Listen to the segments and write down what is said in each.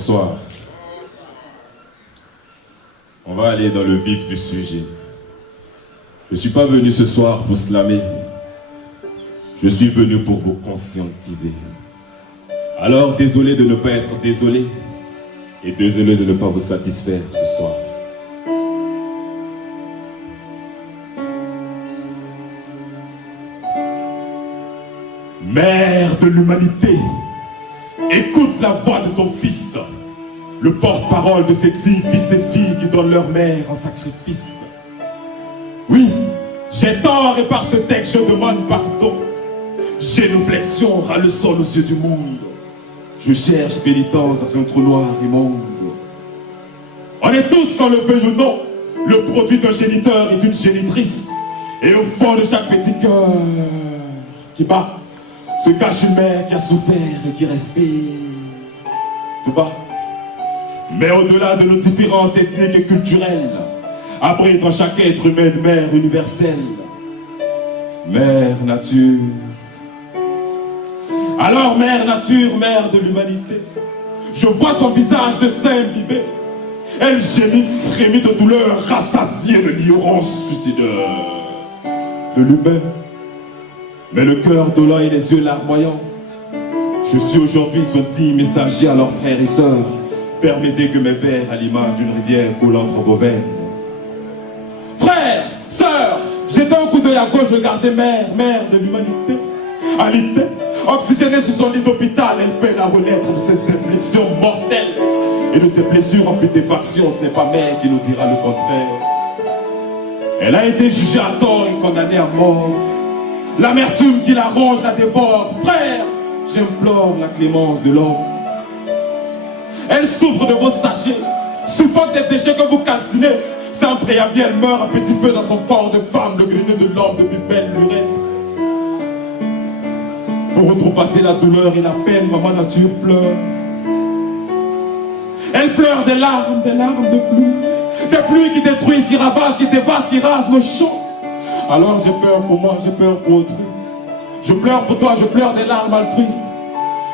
Bonsoir. On va aller dans le vif du sujet. Je ne suis pas venu ce soir pour slammer. Je suis venu pour vous conscientiser. Alors désolé de ne pas être désolé et désolé de ne pas vous satisfaire ce soir. Mère de l'humanité, écoute la voix de ton fils, le porte-parole de ces dix fils et filles qui donnent leur mère en sacrifice. Oui, j'ai tort et par ce texte je demande pardon. Génuflexion ras le sol aux yeux du monde. Je cherche pénitence dans un trou noir immonde. On est tous, qu'on le veuille ou non, le produit d'un géniteur et d'une génitrice. Et au fond de chaque petit cœur qui bat, se cache une mère qui a souffert et qui respire tout bas. Mais au-delà de nos différences ethniques et culturelles, abrite en chaque être humain une mère universelle. Mère nature. Alors mère nature, mère de l'humanité, je vois son visage de sein imbibé. Elle gémit, frémit de douleur, rassasiée de l'ignorance suicidaire de l'humain. Mais le cœur dolent et les yeux larmoyants, je suis aujourd'hui son digne messager à leurs frères et sœurs. Permettez que mes vers à l'image d'une rivière coulent entre vos veines. Frères, sœurs, jetez un coup d'œil à gauche, regardez mère, mère de l'humanité. Alité, oxygénée sur son lit d'hôpital, elle peine à renaître de ses inflictions mortelles et de ses blessures en putréfaction. Ce n'est pas mère qui nous dira le contraire. Elle a été jugée à tort et condamnée à mort. L'amertume qui la ronge la dévore. Frère, j'implore la clémence de l'homme. Elle souffre de vos sachets, suffoque des déchets que vous calcinez. Sans préavis, elle meurt à petit feu dans son corps de femme, le grenier de l'homme depuis belle lurette. Pour outrepasser la douleur et la peine, maman nature pleure. Elle pleure des larmes de pluie. Des pluies qui détruisent, qui ravagent, qui dévastent, qui rasent nos champs. Alors j'ai peur pour moi, j'ai peur pour autrui. Je pleure pour toi, je pleure des larmes altruistes.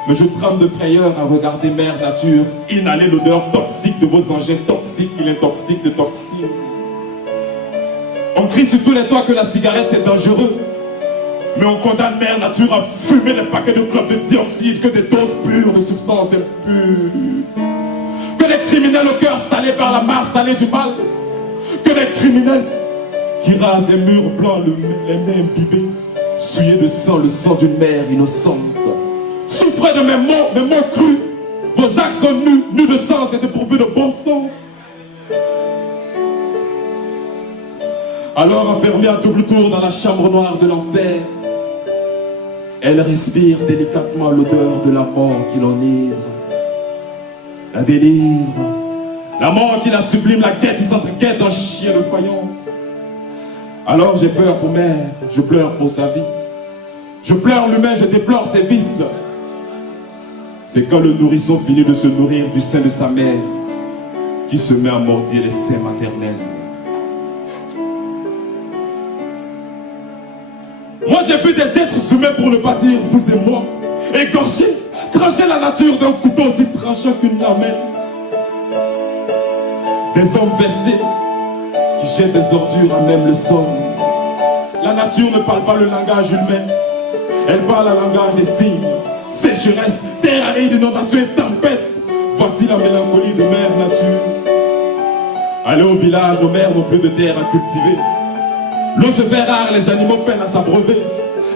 Mais je tremble de frayeur à regarder mère nature inhaler l'odeur toxique de vos engins toxiques qui l'intoxiquent de toxines. On crie sur tous les toits que la cigarette c'est dangereux. Mais on condamne mère nature à fumer des paquets de clopes de dioxyde, que des doses pures de substances impures. Que des criminels au cœur salé par la masse salée du mal. Que des criminels qui rasent des murs blancs, les mains imbibées, souillés de sang, le sang d'une mère innocente. Souffrez de mes mots crus. Vos actes sont nus de sens et dépourvus de bon sens. Alors enfermée à double tour dans la chambre noire de l'enfer, elle respire délicatement l'odeur de la mort qui l'enivre, la délivre, la mort qui la sublime, la quête qui s'entrequête en chien de faïence. Alors j'ai peur pour mère, je pleure pour sa vie. Je pleure l'humain, je déplore ses vices. C'est quand le nourrisson finit de se nourrir du sein de sa mère qui se met à mordiller les seins maternels. Moi j'ai vu des êtres humains, pour ne pas dire vous et moi, égorger, trancher la nature d'un couteau aussi tranchant qu'une lamelle. Des hommes vestés qui jettent des ordures à même le sol. La nature ne parle pas le langage humain, elle parle le langage des signes. Sécheresse, terre aride, inondation et tempête. Voici la mélancolie de mère nature. Allez au village, nos mères n'ont plus de terre à cultiver. L'eau se fait rare, les animaux peinent à s'abreuver.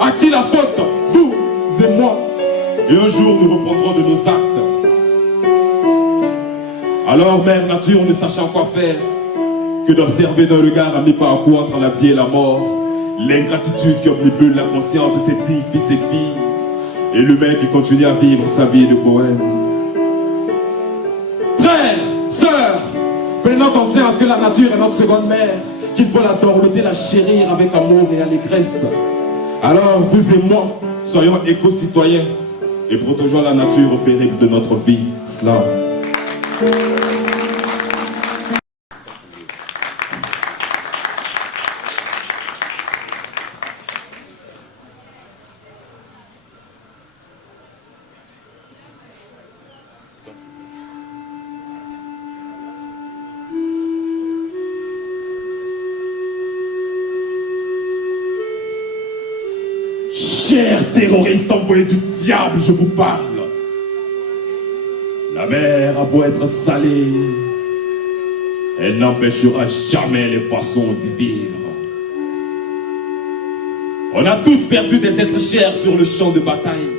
À qui la faute? Vous et moi. Et un jour nous reprendrons de nos actes. Alors mère nature, ne sachant quoi faire que d'observer d'un regard à mi-parcours entre la vie et la mort, l'ingratitude qui omnibule la conscience de ses dix fils et filles, et l'humain qui continue à vivre sa vie de poème. Frères, sœurs, prenons conscience que la nature est notre seconde mère, qu'il faut la dorloter, la chérir avec amour et allégresse. Alors vous et moi, soyons éco-citoyens et protégeons la nature au péril de notre vie. Slam. terroriste envoyé du diable, je vous parle. La mer a beau être salée, elle n'empêchera jamais les poissons d'y vivre. On a tous perdu des êtres chers sur le champ de bataille.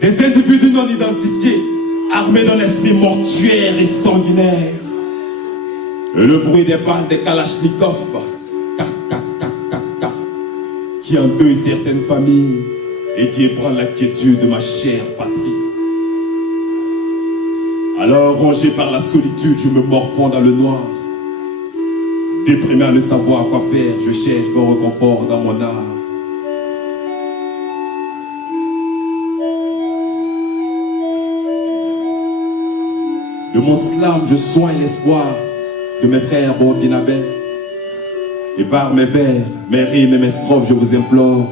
Des individus non identifiés, armés d'un esprit mortuaire et sanguinaire. Et le bruit des balles des Kalachnikov, qui endeuille certaines familles et qui ébranle la quiétude de ma chère patrie. Alors, rongé par la solitude, je me morfonds dans le noir. Déprimé à ne savoir quoi faire, je cherche mon réconfort dans mon art. De mon slam, je soigne l'espoir de mes frères burkinabés. Et par mes vers, mes rimes et mes strophes, je vous implore,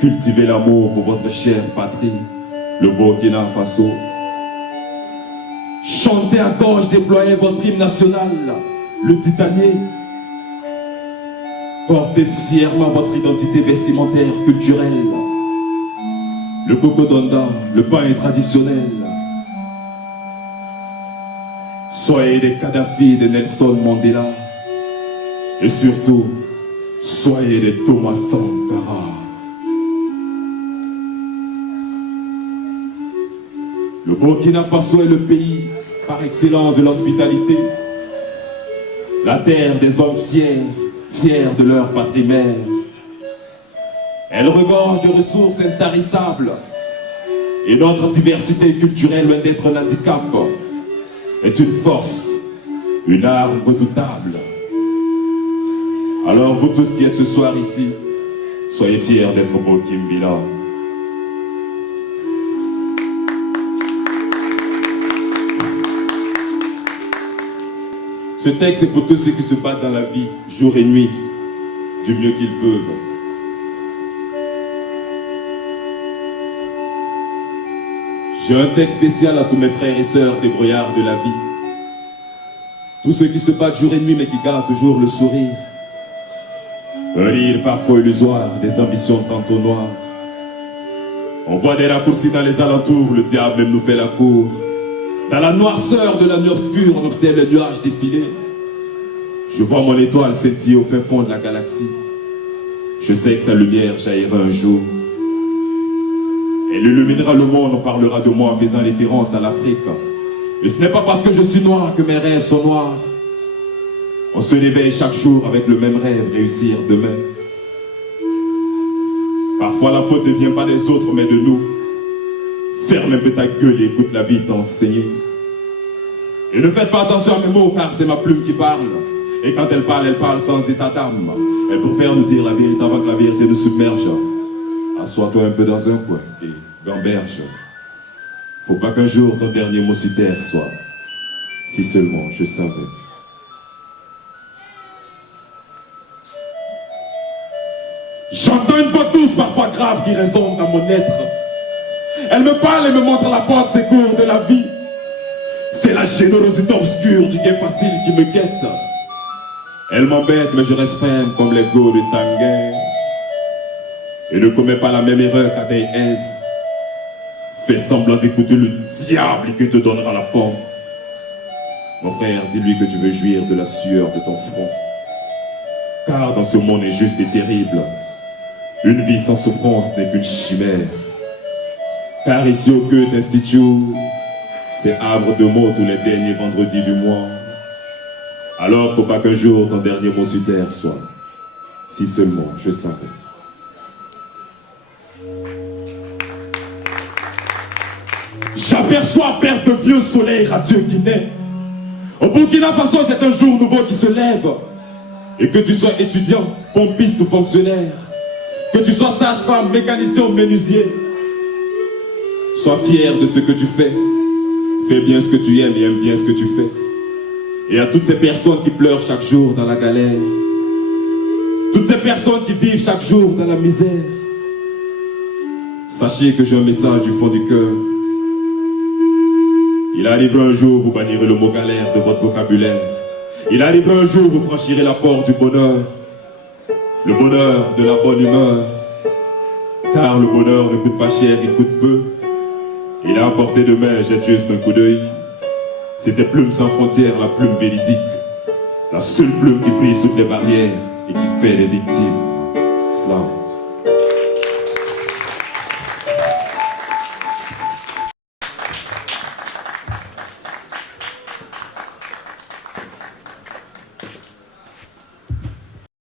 cultivez l'amour pour votre chère patrie, le Burkina Faso. Chantez à gorge déployée votre hymne national, le Titanier. Portez fièrement votre identité vestimentaire culturelle. Le cocodonda, le pain traditionnel. Soyez des Kadhafi, des Nelson Mandela. Et surtout, soyez des Thomas Sankara. Le Burkina Faso est le pays par excellence de l'hospitalité. La terre des hommes fiers, fiers de leur patrie mère. Elle regorge de ressources intarissables. Et notre diversité culturelle, loin d'être un handicap, est une force, une arme redoutable. Alors vous tous qui êtes ce soir ici, soyez fiers d'être Burkimbila. Ce texte est pour tous ceux qui se battent dans la vie, jour et nuit, du mieux qu'ils peuvent. J'ai un texte spécial à tous mes frères et sœurs débrouillards de la vie. Tous ceux qui se battent jour et nuit mais qui gardent toujours le sourire. Un rire parfois illusoire, des ambitions tantôt noires. On voit des raccourcis dans les alentours, le diable même nous fait la cour. Dans la noirceur de la nuit obscure, on observe les nuages défiler. Je vois mon étoile scintiller au fin fond de la galaxie. Je sais que sa lumière jaillira un jour. Elle illuminera le monde, on parlera de moi en faisant référence à l'Afrique. Mais ce n'est pas parce que je suis noir que mes rêves sont noirs. On se réveille chaque jour avec le même rêve, réussir demain. Parfois la faute ne vient pas des autres mais de nous. Ferme un peu ta gueule et écoute la vie t'enseigner. Et ne faites pas attention à mes mots car c'est ma plume qui parle. Et quand elle parle sans état d'âme. Elle préfère nous dire la vérité avant que la vérité nous submerge. Assois-toi un peu dans un coin et gamberge. Faut pas qu'un jour ton dernier mot sur terre soit. Si seulement je savais. J'entends une voix douce, parfois grave, qui résonne dans mon être. Elle me parle et me montre la porte secours de la vie. C'est la générosité obscure du gain facile qui me guette. Elle m'embête, mais je reste ferme comme les go de Tanguay. Et ne commets pas la même erreur qu'Adam et Ève. Fais semblant d'écouter le diable qui te donnera la pomme. Mon frère, dis-lui que tu veux jouir de la sueur de ton front. Car dans ce monde injuste et terrible, une vie sans souffrance n'est qu'une chimère. Car ici au Goethe Institute, c'est havre de mots tous les derniers vendredis du mois. Alors faut pas qu'un jour ton dernier mot sur terre soit. Si seulement je savais. J'aperçois perte de vieux soleil radieux qui naît. Au Burkina Faso, c'est un jour nouveau qui se lève. Et que tu sois étudiant, pompiste ou fonctionnaire, que tu sois sage-femme, mécanicien ou menuisier, sois fier de ce que tu fais. Fais bien ce que tu aimes et aime bien ce que tu fais. Et à toutes ces personnes qui pleurent chaque jour dans la galère, toutes ces personnes qui vivent chaque jour dans la misère, sachez que j'ai un message du fond du cœur. Il arrivera un jour où vous bannirez le mot galère de votre vocabulaire. Il arrivera un jour où vous franchirez la porte du bonheur. Le bonheur de la bonne humeur. car le bonheur ne coûte pas cher, il coûte peu. Il a à portée de main, jette juste un coup d'œil. C'était Plume sans frontières, la plume véridique. La seule plume qui brise toutes les barrières et qui fait des victimes. Slam.